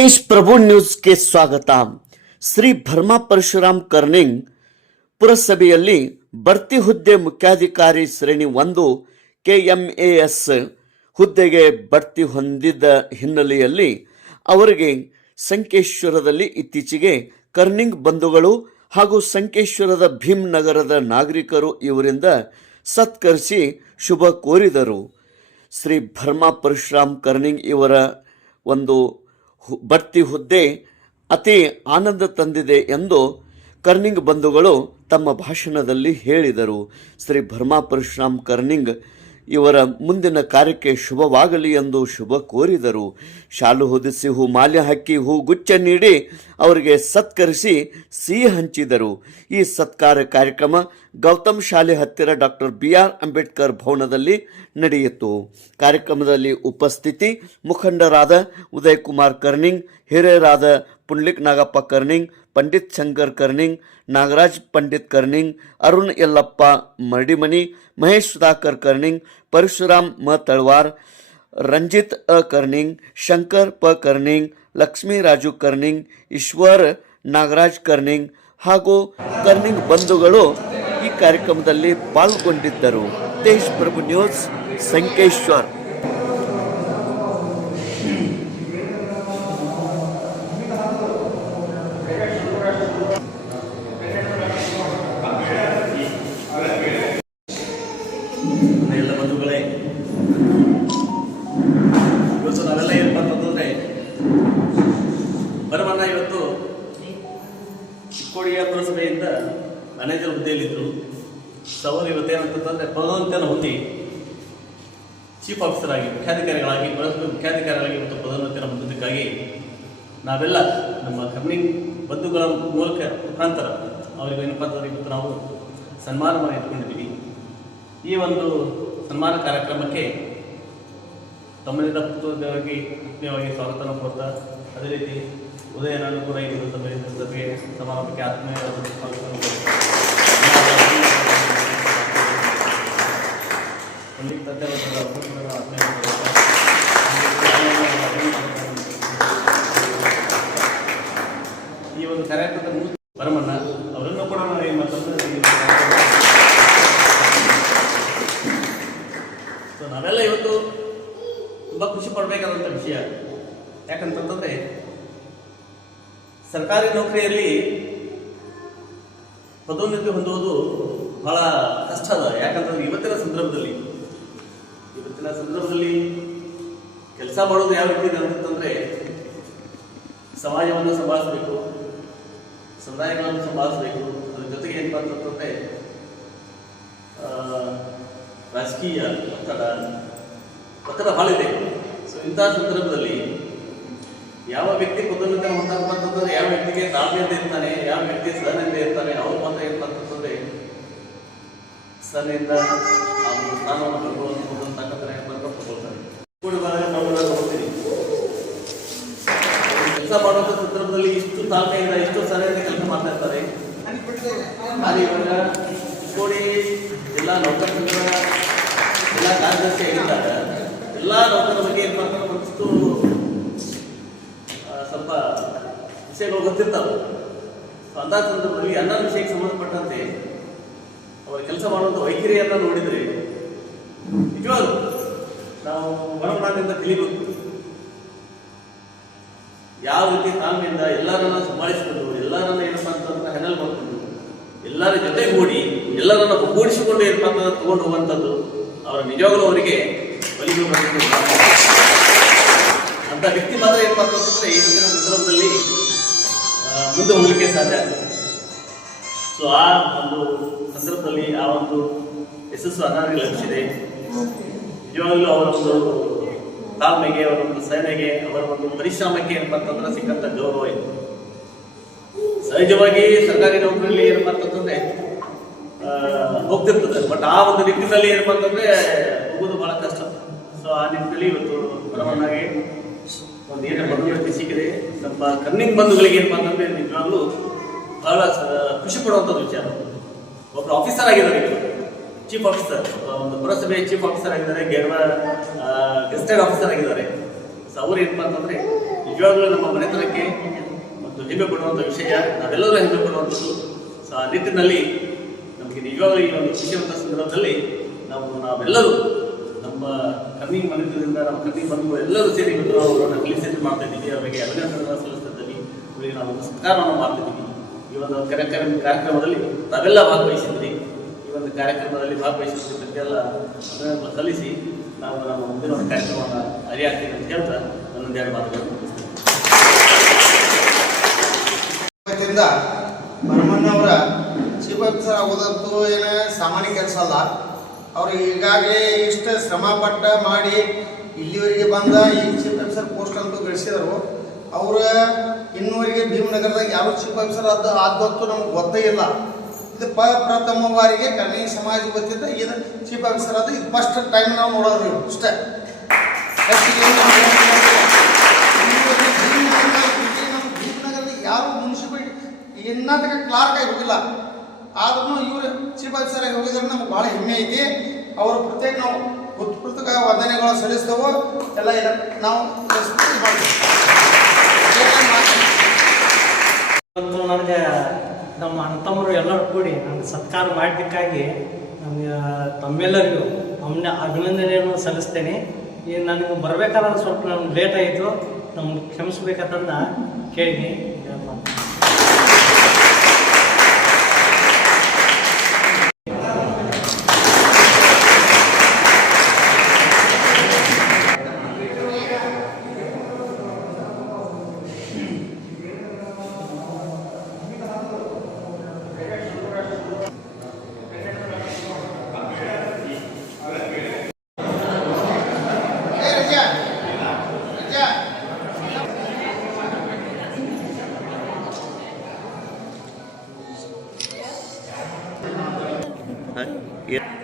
तेज प्रभु news ಗೆ ಸ್ವಾಗತ. Shri ಭರ್ಮಾ Parashuram Kernighan ಪುರಸಭೆಯಲ್ಲಿ ಬಡ್ತಿ ಹುದ್ದೆ ಮುಖ್ಯಾಧಿಕಾರಿ ಶ್ರೇಣಿ 1 KMAS ಹುದ್ದೆಗೆ ಬಡ್ತಿ ಹೊಂದಿದ ಹಿನ್ನೆಲೆಯಲ್ಲಿ ಅವರಿಗೆ ಸಂಕೇಶ್ವರದಲ್ಲಿ ಇತ್ತೀಚೆಗೆ ಕರ್ನಿಂಗ್ ಬಂಧುಗಳು ಹಾಗೂ ಸಂಕೇಶ್ವರದ ಭೀಮ್ ನಗರದ ನಾಗರಿಕರು ಇವರಿಂದ ಸತ್ಕರಿಸಿ ಶುಭ ಕೋರಿದರು. ಶ್ರೀ ಭರ್ಮಾ ಪರಶುರಾಮ್ ಕರ್ನಿಂಗ್ ಇವರ ಒಂದು ಬಡ್ತಿ ಹುದ್ದೆ ಅತಿ ಆನಂದ ತಂದಿದೆ ಎಂದು ಕರ್ನಿಂಗ್ ಬಂಧುಗಳು ತಮ್ಮ ಭಾಷಣದಲ್ಲಿ ಹೇಳಿದರು. ಶ್ರೀ ಭರ್ಮಾ ಪರಶುರಾಮ್ ಕರ್ನಿಂಗ್ ಇವರ ಮುಂದಿನ ಕಾರ್ಯಕ್ಕೆ ಶುಭವಾಗಲಿ ಎಂದು ಶುಭ ಕೋರಿದರು. ಶಾಲು ಹೊದಿಸಿ ಹೂ ಮಾಲ್ಯ ಹಾಕಿ ಹೂ ಗುಚ್ಛ ನೀಡಿ ಅವರಿಗೆ ಸತ್ಕರಿಸಿ ಸಿಹಿ ಹಂಚಿದರು. ಈ ಸತ್ಕಾರ ಕಾರ್ಯಕ್ರಮ ಗೌತಮ್ ಶಾಲೆ ಹತ್ತಿರ ಡಾಕ್ಟರ್ BR ಅಂಬೇಡ್ಕರ್ ಭವನದಲ್ಲಿ ನಡೆಯಿತು. ಕಾರ್ಯಕ್ರಮದಲ್ಲಿ ಉಪಸ್ಥಿತಿ ಮುಖಂಡರಾದ ಉದಯ್ ಕುಮಾರ್ ಕರ್ನಿಂಗ್, ಹಿರಿಯರಾದ ಪುಂಡ್ಲಿಕ್ ನಾಗಪ್ಪ ಕರ್ನಿಂಗ್, ಪಂಡಿತ್ ಶಂಕರ್ ಕರ್ನಿಂಗ್, ನಾಗರಾಜ್ ಪಂಡಿತ್ ಕರ್ನಿಂಗ್, ಅರುಣ್ ಯಲ್ಲಪ್ಪ ಮರಡಿಮನಿ, ಮಹೇಶ್ ಸುಧಾಕರ್ ಕರ್ನಿಂಗ್, ಪರಶುರಾಮ್ ಮ ತಳವಾರ್, ರಂಜಿತ್ ಕರ್ನಿಂಗ್, ಶಂಕರ್ ಪ ಕರ್ನಿಂಗ್, ಲಕ್ಷ್ಮೀ ರಾಜು ಕರ್ನಿಂಗ್, ಈಶ್ವರ್ ನಾಗರಾಜ್ ಕರ್ನಿಂಗ್ ಹಾಗೂ ಕರ್ನಿಂಗ್ ಬಂಧುಗಳು ಈ ಕಾರ್ಯಕ್ರಮದಲ್ಲಿ ಪಾಲ್ಗೊಂಡಿದ್ದರು. ತೇಜ್ ಪ್ರಭು ನ್ಯೂಸ್, ಸಂಕೇಶ್ವರ್. ಎಲ್ಲ ಬಂಧುಗಳೇ, ಇವತ್ತು ನಾವೆಲ್ಲ ಏನಪ್ಪ ಅಂತಂದರೆ ಬರವಣ್ಣ ಇವತ್ತು ಚಿಕ್ಕೋಡಿಯ ಪುರಸಭೆಯಿಂದ ಮ್ಯಾನೇಜರ್ ಹುದ್ದೆಯಲ್ಲಿದ್ದರು. ಅವರು ಇವತ್ತೇನಂತಂದರೆ ಪದೋನ್ನತಿಯನ್ನು ಹೊಂದಿ ಚೀಫ್ ಆಫೀಸರ್ ಆಗಿ ಮುಖ್ಯಾಧಿಕಾರಿಗಳಾಗಿ ಪುರಸಭೆ ಮುಖ್ಯಾಧಿಕಾರಿಗಳಾಗಿ ಇವತ್ತು ಪದೋನ್ನತಿಯನ್ನು ಹೊಂದಿದ್ದಕ್ಕಾಗಿ ನಾವೆಲ್ಲ ನಮ್ಮ ಕರ್ನಿಂಗ್ ಬಂಧುಗಳ ಮುಖಾಂತರ ಅವರಿಗೆ ಏನಪ್ಪ ಅಂತಂದರೆ ಇವತ್ತು ನಾವು ಸನ್ಮಾನವನ್ನು ಇಟ್ಕೊಂಡಿದ್ದೀವಿ. ಈ ಒಂದು ಸನ್ಮಾನ ಕಾರ್ಯಕ್ರಮಕ್ಕೆ ತಮ್ಮದಿಂದ ಪೂರ್ವಕವಾಗಿ ಆತ್ಮೀಯವಾಗಿ ಸ್ವಾಗತವನ್ನು ಕೊಡ್ತಾ, ಅದೇ ರೀತಿ ಉದಯ ನಾನು ಕೂಡ ಈ ಸಭೆಗೆ ಸಮಾರಂಭಕ್ಕೆ ಆತ್ಮೀಯವಾದ ಸ್ವಾಗತವನ್ನು ಕೊಡ್ತಾ ಈ ಒಂದು ಕಾರ್ಯಕ್ರಮದ ಬರಮಣ್ಣ ಅವರನ್ನು ಕೂಡ ನಾವು ಏನು ಮಾಡ್ತಂದ್ರೆ ನಾವೆಲ್ಲ ಇವತ್ತು ತುಂಬ ಖುಷಿ ಪಡಬೇಕಾದಂಥ ವಿಷಯ. ಯಾಕಂತಂದರೆ ಸರ್ಕಾರಿ ನೌಕರಿಯಲ್ಲಿ ಪದೋನ್ನತಿ ಹೊಂದುವುದು ಬಹಳ ಕಷ್ಟ ಅದ. ಯಾಕಂತಂದ್ರೆ ಇವತ್ತಿನ ಸಂದರ್ಭದಲ್ಲಿ ಕೆಲಸ ಮಾಡೋದು ಯಾವ ರೀತಿ ಇದೆ ಅಂತಂದರೆ ಸಮಾಜವನ್ನು ಸಂಭಾಳಿಸಬೇಕು, ಸಮುದಾಯಗಳನ್ನು ಸಂಭಾಳಿಸಬೇಕು, ಅದ್ರ ಜೊತೆಗೆ ಏನಪ್ಪ ಅಂತಂದರೆ ರಾಜಕೀಯ ಒತ್ತಡ ಭಾಳ ಇದೆ. ಸೊ ಇಂತಹ ಸಂದರ್ಭದಲ್ಲಿ ಯಾವ ವ್ಯಕ್ತಿ ಪದೋನ್ನತಿ ಹೊಂದಪ್ಪ ಅಂತಂದರೆ ಯಾವ ವ್ಯಕ್ತಿಗೆ ತಾಳ್ಮೆಯಿಂದ ಇರ್ತಾನೆ, ಯಾವ ವ್ಯಕ್ತಿ ಸಹನೆಯಿಂದ ಇರ್ತಾನೆ, ಅವ್ರು ಮಾತ್ರ ಏನಪ್ಪ ಅಂತಂದರೆ ಸಹನೆಯಿಂದ ಸ್ಥಾನವನ್ನು ಪಡ್ಕೊಳ್ಳೋಂತಕ್ಕಂಥ ಪಡ್ಕೊಳ್ತಾರೆ. ತಗೋತೀನಿ ಕೆಲಸ ಮಾಡುವಂಥ ಸಂದರ್ಭದಲ್ಲಿ ಇಷ್ಟು ತಾಳ್ಮೆಯಿಂದ ಇಷ್ಟು ಸಹನೆಯಿಂದ ಕೆಲಸ ಮಾಡ್ತಾ ಇರ್ತಾರೆ. ಆದರೆ ಇವಾಗ ಚಿಕ್ಕೋಡಿ ಜಿಲ್ಲಾ ನೌಕರ ಸಂಘದ ಜಿಲ್ಲಾ ಕಾರ್ಯದರ್ಶಿ ಆಗಿದ್ದಾಗ ಎಲ್ಲ ನೌಕರರ ಬಗ್ಗೆ ಏನು ಮಾಡ್ತಾರೆ ಒಂದಿಷ್ಟು ಸ್ವಲ್ಪ ವಿಷಯಗಳು ಗೊತ್ತಿರ್ತಾವೆ. ಅಂಥ ಸಂದರ್ಭದಲ್ಲಿ ಎಲ್ಲ ವಿಷಯಕ್ಕೆ ಸಂಬಂಧಪಟ್ಟಂತೆ ಅವರ ಕೆಲಸ ಮಾಡುವಂಥ ವೈಖರಿಯನ್ನು ನೋಡಿದರೆ ನಿಜವಾಗ್ಲೂ ನಾವು ಬರವಣಿಗೆಯಿಂದ ಕಲಿಬೇಕು. ಯಾವ ರೀತಿ ತಾಳ್ಮೆಯಿಂದ ಎಲ್ಲರನ್ನ ಸಂಭಾಳಿಸಿಕೊಂಡು ಎಲ್ಲರನ್ನ ಏನಪ್ಪ ಅಂತಂದ್ರೆ ಹ್ಯಾಂಡಲ್ ಮಾಡಿಕೊಂಡು ಎಲ್ಲರ ಜೊತೆಗೂಡಿ ಎಲ್ಲರನ್ನ ಒಗ್ಗೂಡಿಸಿಕೊಂಡು ಏನಪ್ಪ ಅಂತಂದ್ರೆ ತಗೊಂಡು ಹೋಗುವಂಥದ್ದು ಅವರ ನಿಜವಾಗಲೂ ಅವರಿಗೆ ಬಲಿಗೆ ಅಂತ ವ್ಯಕ್ತಿ ಮಾತ್ರ ಏನಪ್ಪ ಅಂತಂದ್ರೆ ಇವತ್ತಿನ ಸಂದರ್ಭದಲ್ಲಿ ಮುಂದೆ ಹೋಗಲಿಕ್ಕೆ ಸಾಧ್ಯ ಆಗ್ತದೆ. ಸೊ ಆ ಒಂದು ಸಂದರ್ಭದಲ್ಲಿ ಆ ಒಂದು ಯಶಸ್ಸು ಅನಾರಿಗೆ ಲಭಿಸಿದೆ. ನಿಜವಾಗಲೂ ಅವರ ಒಂದು ತಾಳ್ಮೆಗೆ, ಅವರ ಒಂದು ಸಹನೆಗೆ, ಅವರ ಒಂದು ಪರಿಶ್ರಮಕ್ಕೆ ಏನಪ್ಪ ಅಂತಂದ್ರೆ ಸಿಕ್ಕಂಥ ಗೌರವ ಇದೆ. ಸಹಜವಾಗಿ ಸರ್ಕಾರಿ ನೌಕರಿಯಲ್ಲಿ ಏನಪ್ಪ ಅಂತಂದ್ರೆ ಹೋಗ್ತಿರ್ತದೆ, ಬಟ್ ಆ ಒಂದು ನಿಟ್ಟಿನಲ್ಲಿ ಏನಪ್ಪ ಅಂತಂದ್ರೆ ಹೋಗೋದು ಬಹಳ ಕಷ್ಟ. ಸೊ ಆ ನಿಟ್ಟಿನಲ್ಲಿ ಇವತ್ತು ಬರವನ್ನಾಗಿ ಒಂದು ಏನೇ ಪದೋನ್ನತಿ ಸಿಕ್ಕಿದೆ. ನಮ್ಮ ಕರ್ನಿಂಗ್ ಬಂಧುಗಳಿಗೆ ಏನಪ್ಪ ಅಂತಂದ್ರೆ ನಿಜವಾಗ್ಲೂ ಬಹಳ ಖುಷಿ ಪಡುವಂಥದ್ದು ವಿಚಾರ. ಒಬ್ಬರು ಆಫೀಸರ್ ಆಗಿದ್ದಾರೆ, ಚೀಫ್ ಆಫೀಸರ್, ಒಂದು ಪುರಸಭೆ ಚೀಫ್ ಆಫೀಸರ್ ಆಗಿದ್ದಾರೆ, ಗೆಸ್ಟೆಡ್ ಆಫೀಸರ್ ಆಗಿದ್ದಾರೆ. ಸೊ ಅವ್ರು ಏನಪ್ಪ ಅಂತಂದ್ರೆ ನಿಜವಾಗ್ಲೂ ನಮ್ಮ ಮನೆತನಕ್ಕೆ ಮತ್ತು ಹೆಮ್ಮೆ ಪಡುವಂಥ ವಿಷಯ, ನಾವೆಲ್ಲರೂ ಹೆಮ್ಮೆ ಪಡುವಂಥದ್ದು. ಸೊ ಆ ನಿಟ್ಟಿನಲ್ಲಿ ನಮಗೆ ನಿಜವಾಗ್ಲೂ ಈ ಒಂದು ಖುಷಿಯುವಂಥ ಸಂದರ್ಭದಲ್ಲಿ ನಾವೆಲ್ಲರೂ ನಮ್ಮ ಕರ್ನಿಂಗ್ ಮನೆತನದಿಂದ ನಮ್ಮ ಕರ್ನಿಂಗ್ ಬಂದು ಎಲ್ಲರೂ ಸೇರಿ ಅವರನ್ನು ಫೆಲಿಸಿಟೇಟ್ ಮಾಡ್ತಾ ಇದ್ದೀವಿ, ಅವರಿಗೆ ಅಭಿನಂದನೆ ಸಲ್ಲಿಸ್ತಾ ಇದ್ದೀವಿ, ಅವರಿಗೆ ನಾವು ಒಂದು ಸತ್ಕಾರವನ್ನು ಮಾಡ್ತಿದ್ದೀವಿ. ಈ ಒಂದು ಕಾರ್ಯಕ್ರಮದಲ್ಲಿ ತಾವೆಲ್ಲ ಭಾಗವಹಿಸಿದ್ರಿ. ಈ ಒಂದು ಕಾರ್ಯಕ್ರಮದಲ್ಲಿ ಭಾಗವಹಿಸಿದ್ದಕ್ಕೆಲ್ಲ ಅಭಿನಂದನೆ ಸಲ್ಲಿಸಿ ನಾವು ನಮ್ಮ ಮುಂದಿನ ಒಂದು ಕಾರ್ಯಕ್ರಮವನ್ನು ಅರಿಯಾಗ್ತೀವಿ ಅಂತ ಹೇಳ್ತಾ ನನ್ನೊಂದೆರಡು ಮಾತುಗಳನ್ನು ಮುಗಿಸ್ತೀನಿ. ಭರಮಣ್ಣವರ ಚೀಫ್ ಆಫೀಸರ್ ಆಗೋದಂತೂ ಏನು ಸಾಮಾನ್ಯ ಕೆಲಸ ಅಲ್ಲ. ಅವರು ಈಗಾಗಲೇ ಇಷ್ಟು ಶ್ರಮ ಪಟ್ಟ ಮಾಡಿ ಇಲ್ಲಿವರೆಗೆ ಬಂದ ಈ ಚೀಫ್ ಆಫೀಸರ್ ಪೋಸ್ಟ್ ಅಂತೂ ಗಳಿಸಿದರು. ಅವರು ಇನ್ನೂವರೆಗೆ ಭೀಮನಗರದಾಗ ಯಾವ ಚೀಫ್ ಆಫೀಸರ್ ಆದತ್ತು ನಮ್ಗೆ ಗೊತ್ತೇ ಇಲ್ಲ. ಇದು ಪ್ರಥಮ ಬಾರಿಗೆ ಕರ್ನಾಟಕ ಸಮಾಜ ಗೊತ್ತಿದ್ದ ಇದು ಚೀಫ್ ಆಫೀಸರ್ ಅದು ಇದು ಫಸ್ಟ್ ಟೈಮ್ ನಾವು ನೋಡೋದು ಇವು ಇಷ್ಟೇ. ಭೀಮನಗರದಲ್ಲಿ ಯಾರು ಮುನ್ಸಿಪಾಲಿಟಿ ಕರ್ನಾಟಕ ಕ್ಲಾರ್ಕ್ ಆಗಿ ಹೋಗಿಲ್ಲ, ಆದ್ರೂ ಇವರು ಚೀಫ್ ಆಫೀಸರ್ ಆಗಿ ಹೋಗಿದ್ರೆ ನಮ್ಗೆ ಭಾಳ ಹೆಮ್ಮೆ ಐತಿ. ಅವರು ಪ್ರತ್ಯೇಕ ನಾವು ಹೃತ್ಪೂರ್ವಕ ವಂದನೆಗಳು ಸಲ್ಲಿಸ್ತೇವೆ. ಎಲ್ಲ ನಾವು ನನಗೆ ನಮ್ಮ ಅಣ್ಣತಮ್ಮರು ಎಲ್ಲರೂ ಕೂಡಿ ನನಗೆ ಸತ್ಕಾರ ಮಾಡಲಿಕ್ಕಾಗಿ ನಮಗೆ ತಮ್ಮೆಲ್ಲರಿಗೂ ಅಭಿನಂದನೆಯನ್ನು ಸಲ್ಲಿಸ್ತೇನೆ. ಈ ನನಗೆ ಬರಬೇಕಾದ್ರೆ ಸ್ವಲ್ಪ ನಮ್ಗೆ ಲೇಟ್ ಆಯಿತು, ನಮ್ಗೆ ಕ್ಷಮಿಸ್ಬೇಕಂತಂದು ಕೇಳಿ Yeah.